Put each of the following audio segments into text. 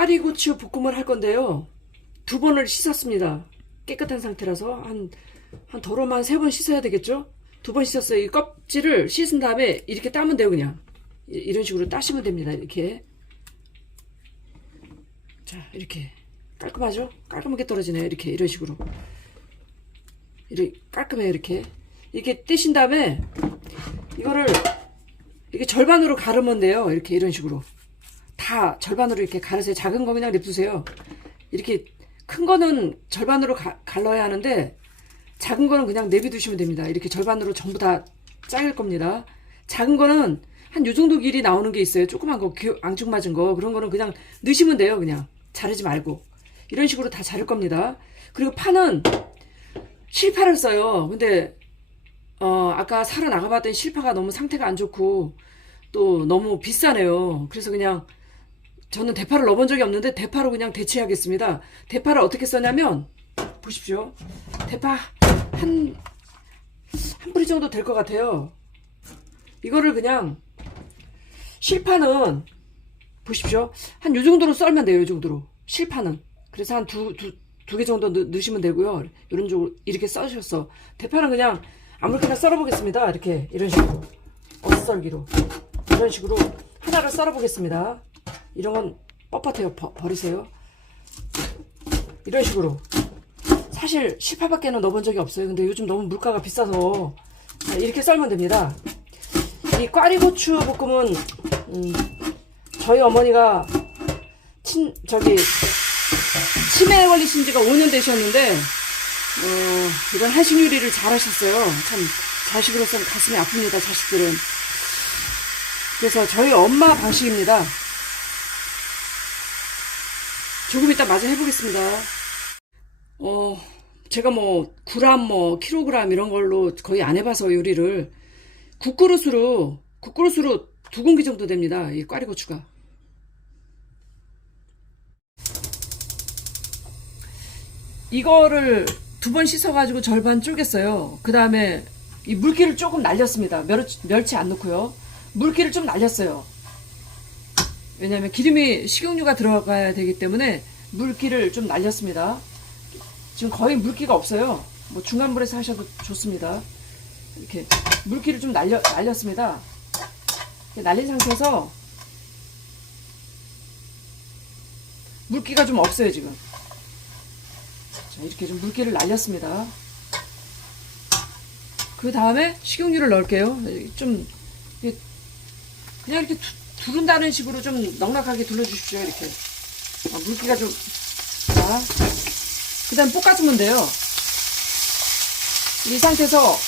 꽈리고추 볶음을 할 건데요. 2번을 씻었습니다. 깨끗한 상태라서 한 더러우면 3번 씻어야 되겠죠? 2번 씻었어요. 이 껍질을 씻은 다음에 이렇게 따면 돼요. 그냥 이런 식으로 따시면 됩니다. 이렇게. 자, 이렇게 깔끔하죠? 깔끔하게 떨어지네요. 이렇게 이런 식으로 이렇게 깔끔해요. 이렇게 떼신 다음에 이거를 이렇게 절반으로 가르면 돼요. 이렇게 이런 식으로 다 절반으로 이렇게 가르세요. 작은 거 그냥 냅두세요. 이렇게 큰 거는 절반으로 갈라야 하는데 작은 거는 그냥 내비두시면 됩니다. 이렇게 절반으로 전부 다 잘릴 겁니다. 작은 거는 한 요 정도 길이 나오는 게 있어요. 조그만 거 앙증맞은 거 그런 거는 그냥 넣으시면 돼요. 그냥 자르지 말고 이런 식으로 다 자를 겁니다. 그리고 파는 실파를 써요. 근데 아까 사러 나가봤더니 실파가 너무 상태가 안 좋고 또 너무 비싸네요. 그래서 그냥 저는 대파를 넣어본 적이 없는데 대파로 그냥 대체하겠습니다. 대파를 어떻게 써냐면 보십시오. 대파 한 뿌리 정도 될 것 같아요. 이거를 그냥 실파는 보십시오. 한 요 정도로 썰면 돼요. 요 정도로 실파는. 그래서 한 두 개 정도 넣으시면 되고요. 이런 식으로 이렇게 써주셨어. 대파는 그냥 아무렇게나 썰어보겠습니다. 이렇게 이런 식으로 어슷썰기로 이런 식으로 하나를 썰어보겠습니다. 이런 건 뻣뻣해요. 버리세요. 이런 식으로 사실 실파밖에는 넣어본 적이 없어요. 근데 요즘 너무 물가가 비싸서 이렇게 썰면 됩니다. 이 꽈리고추 볶음은 저희 어머니가 치매에 걸리신 지가 5년 되셨는데 이런 한식 요리를 잘 하셨어요. 참 자식으로서는 가슴이 아픕니다. 자식들은. 그래서 저희 엄마 방식입니다. 조금 이따 마저 해보겠습니다. 제가 뭐 그램 킬로그램 이런 걸로 거의 안 해봐서 요리를 국그릇으로 2공기 정도 됩니다. 이 꽈리고추가. 이거를 2번 씻어가지고 절반 쪼갰어요. 그 다음에 이 물기를 조금 날렸습니다. 멸치 안 넣고요. 물기를 좀 날렸어요. 왜냐하면 기름이 식용유가 들어가야 되기 때문에 물기를 좀 날렸습니다. 지금 거의 물기가 없어요. 뭐 중간불에서 하셔도 좋습니다. 이렇게 물기를 좀 날렸습니다. 날린 상태에서 물기가 좀 없어요 지금. 자, 이렇게 좀 물기를 날렸습니다. 그 다음에 식용유를 넣을게요. 좀 그냥 이렇게 두른다는 식으로 좀 넉넉하게 둘러주십시오. 이렇게 물기가 좀. 자, 그 다음 볶아주면 돼요. 이 상태에서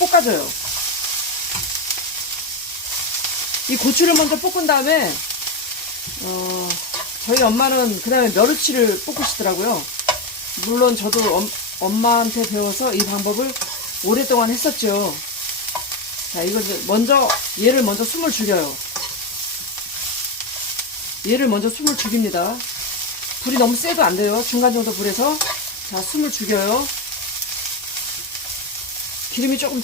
볶아줘요. 이 고추를 먼저 볶은 다음에 저희 엄마는 그 다음에 멸치를 볶으시더라고요. 물론 저도 엄마한테 배워서 이 방법을 오랫동안 했었죠. 자, 이거 얘를 먼저 숨을 죽여요. 얘를 먼저 숨을 죽입니다. 불이 너무 세도 안 돼요. 중간 정도 불에서. 자, 숨을 죽여요. 기름이 조금,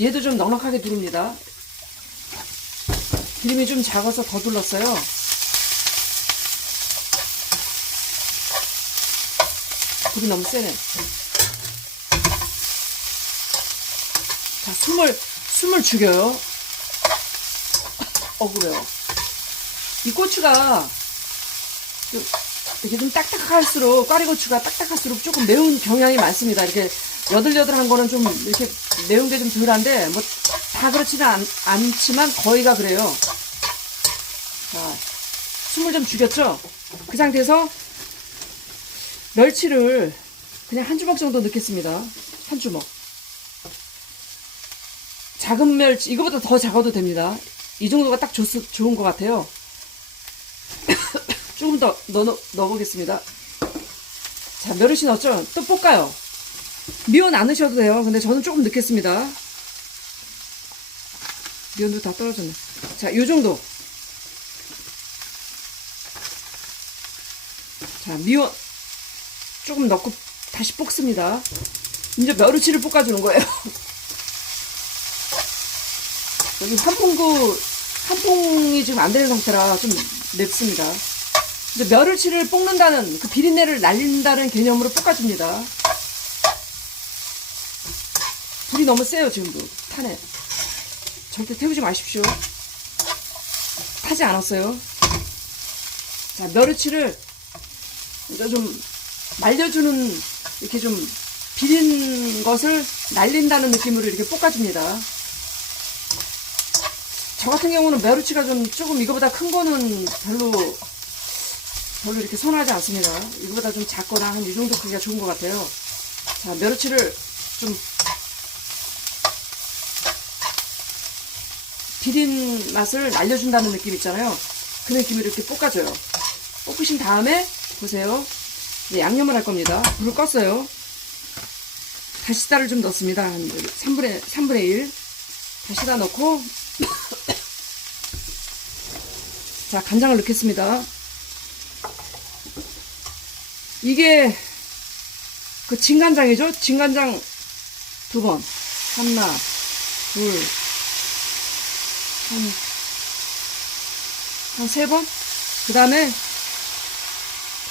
얘도 좀 넉넉하게 두릅니다. 기름이 좀 작아서 더 둘렀어요. 불이 너무 세네. 자, 숨을 죽여요. 그래요. 이 고추가 이렇게 좀 딱딱할수록, 꽈리고추가 딱딱할수록 조금 매운 경향이 많습니다. 이렇게 여들여들한 거는 좀 이렇게 매운 게 좀 덜한데, 뭐 다 그렇지는 않지만 거의가 그래요. 자, 숨을 좀 죽였죠? 그 상태에서 멸치를 그냥 한 주먹 정도 넣겠습니다. 한 주먹. 작은 멸치, 이거보다 더 작아도 됩니다. 이 정도가 딱 좋은 것 같아요. 조금 더 넣어보겠습니다. 자, 멸치 넣었죠? 또 볶아요. 미원 안 넣으셔도 돼요. 근데 저는 조금 넣겠습니다. 미원도 다 떨어졌네. 자, 요 정도. 자, 미원 조금 넣고 다시 볶습니다. 이제 멸치를 볶아주는 거예요. 여기 환풍이 지금 안 되는 상태라 좀 맵습니다. 이제 멸치를 볶는다는 그 비린내를 날린다는 개념으로 볶아줍니다. 불이 너무 세요. 지금도 타네. 절대 태우지 마십시오. 타지 않았어요. 자, 멸치를 이제 좀 말려주는, 이렇게 좀 비린 것을 날린다는 느낌으로 이렇게 볶아줍니다. 저 같은 경우는 멸치가 조금 이거보다 큰 거는 별로 이렇게 선호하지 않습니다. 이거보다 좀 작거나 한 이 정도 크기가 좋은 것 같아요. 자, 멸치를 좀 비린 맛을 날려준다는 느낌 있잖아요. 그 느낌으로 이렇게 볶아줘요. 볶으신 다음에 보세요. 이제 양념을 할 겁니다. 불을 껐어요. 다시다를 좀 넣습니다. 한 3분의 1 다시다 넣고 자, 간장을 넣겠습니다. 이게 그 진간장이죠. 진간장 2번, 하나, 둘, 한 3번. 그 다음에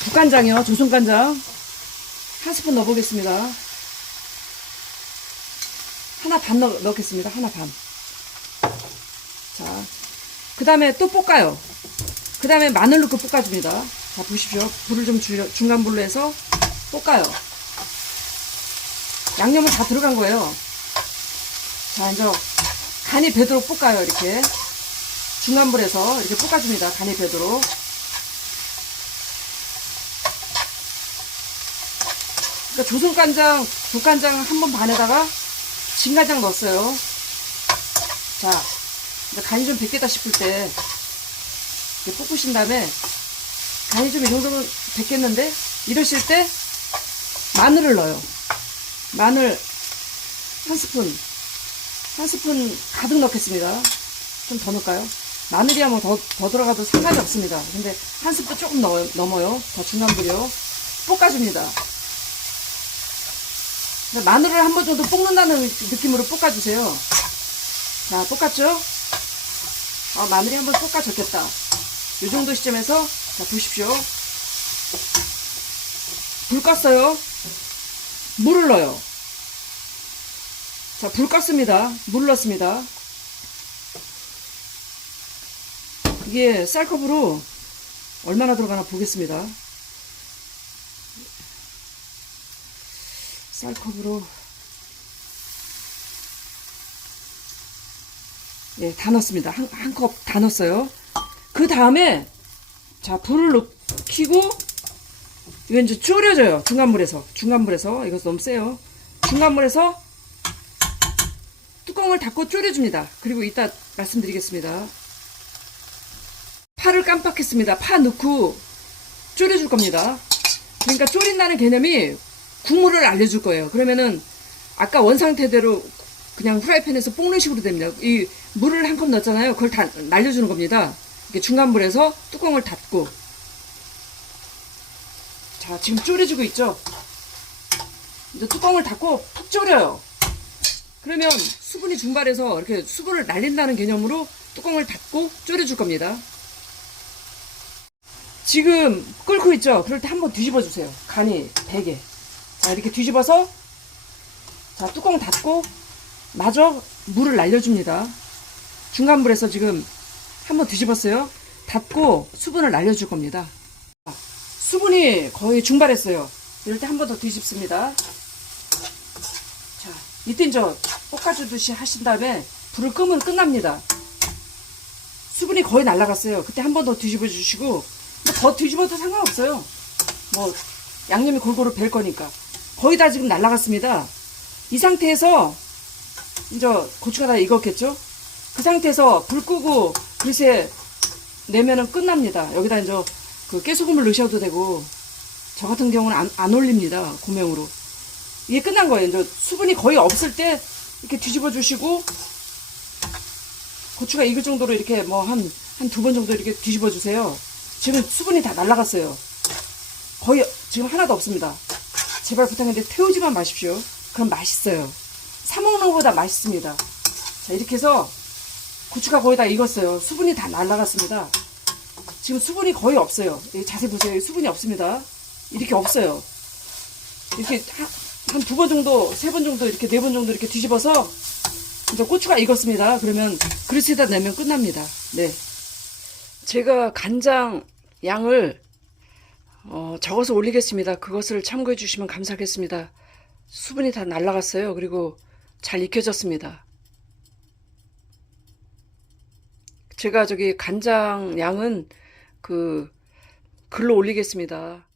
국간장이요. 조선간장 1스푼 넣어보겠습니다. 하나 반 넣겠습니다. 하나 반. 자, 그 다음에 또 볶아요. 그 다음에 마늘 넣고 볶아줍니다. 자, 보십시오. 불을 좀 중간 불로 해서 볶아요. 양념은 다 들어간 거예요. 자, 이제 간이 배도록 볶아요. 이렇게 중간 불에서 이렇게 볶아줍니다. 간이 배도록. 그러니까 조선간장, 국간장 1번 반에다가 진간장 넣었어요. 자, 이제 간이 좀 뱄겠다 싶을 때 이렇게 볶으신 다음에 간이 좀 이 정도면 뱄겠는데 이러실 때 마늘을 넣어요. 마늘 1스푼 가득 넣겠습니다. 좀 더 넣을까요? 마늘이야 뭐 더 들어가도 상관이 없습니다. 근데 1스푼 조금 넘어요. 더 중간 불이요. 볶아줍니다. 마늘을 한 번 정도 볶는다는 느낌으로 볶아주세요. 자, 볶았죠? 마늘이 한번 볶아졌겠다. 이 정도 시점에서 자, 보십시오. 불 껐어요. 물을 넣어요. 자, 불 껐습니다. 물 넣습니다. 이게 쌀컵으로 얼마나 들어가나 보겠습니다. 쌀컵으로 예, 다 넣었습니다. 한 컵 다 넣었어요. 그 다음에 자, 불을 켜고 이거 이제 졸여져요. 중간불에서 이거 너무 세요. 중간불에서 뚜껑을 닫고 졸여줍니다. 그리고 이따 말씀드리겠습니다. 파를 깜빡했습니다. 파 넣고 졸여줄 겁니다. 그러니까 졸인다는 개념이 국물을 알려줄 거예요. 그러면은 아까 원상태대로 그냥 후라이팬에서 볶는 식으로 됩니다. 이 물을 한 컵 넣었잖아요. 그걸 다 날려주는 겁니다. 이렇게 중간불에서 뚜껑을 닫고 자, 지금 졸여지고 있죠. 이제 뚜껑을 닫고 푹 졸여요. 그러면 수분이 증발해서 이렇게 수분을 날린다는 개념으로 뚜껑을 닫고 졸여줄 겁니다. 지금 끓고 있죠. 그럴 때 한번 뒤집어 주세요. 간이 배게. 자, 이렇게 뒤집어서 자, 뚜껑 닫고 마저 물을 날려줍니다. 중간불에서 지금 한번 뒤집었어요. 닫고 수분을 날려줄 겁니다. 수분이 거의 증발했어요. 이럴 때 한 번 더 뒤집습니다. 자, 이때 이제 볶아주듯이 하신 다음에 불을 끄면 끝납니다. 수분이 거의 날아갔어요. 그때 한 번 더 뒤집어 주시고 더 뒤집어도 상관없어요. 뭐 양념이 골고루 벨 거니까. 거의 다 지금 날아갔습니다. 이 상태에서 이제 고추가 다 익었겠죠? 그 상태에서 불 끄고 그릇에 내면은 끝납니다. 여기다 이제 그 깨소금을 넣으셔도 되고 저 같은 경우는 안 올립니다. 고명으로. 이게 끝난 거예요. 이제 수분이 거의 없을 때 이렇게 뒤집어 주시고 고추가 익을 정도로 이렇게 뭐 한 2번 정도 이렇게 뒤집어 주세요. 지금 수분이 다 날아갔어요. 거의 지금 하나도 없습니다. 제발 부탁인데 태우지만 마십시오. 그럼 맛있어요. 사 먹는 것보다 맛있습니다. 자, 이렇게 해서 고추가 거의 다 익었어요. 수분이 다 날아갔습니다. 지금 수분이 거의 없어요. 자세히 보세요. 수분이 없습니다. 이렇게 없어요. 이렇게 한 2번 정도, 3번 정도, 이렇게 4번 정도 이렇게 뒤집어서 이제 고추가 익었습니다. 그러면 그릇에다 내면 끝납니다. 네. 제가 간장 양을 적어서 올리겠습니다. 그것을 참고해 주시면 감사하겠습니다. 수분이 다 날라갔어요. 그리고 잘 익혀졌습니다. 제가 저기 간장 양은 글로 올리겠습니다.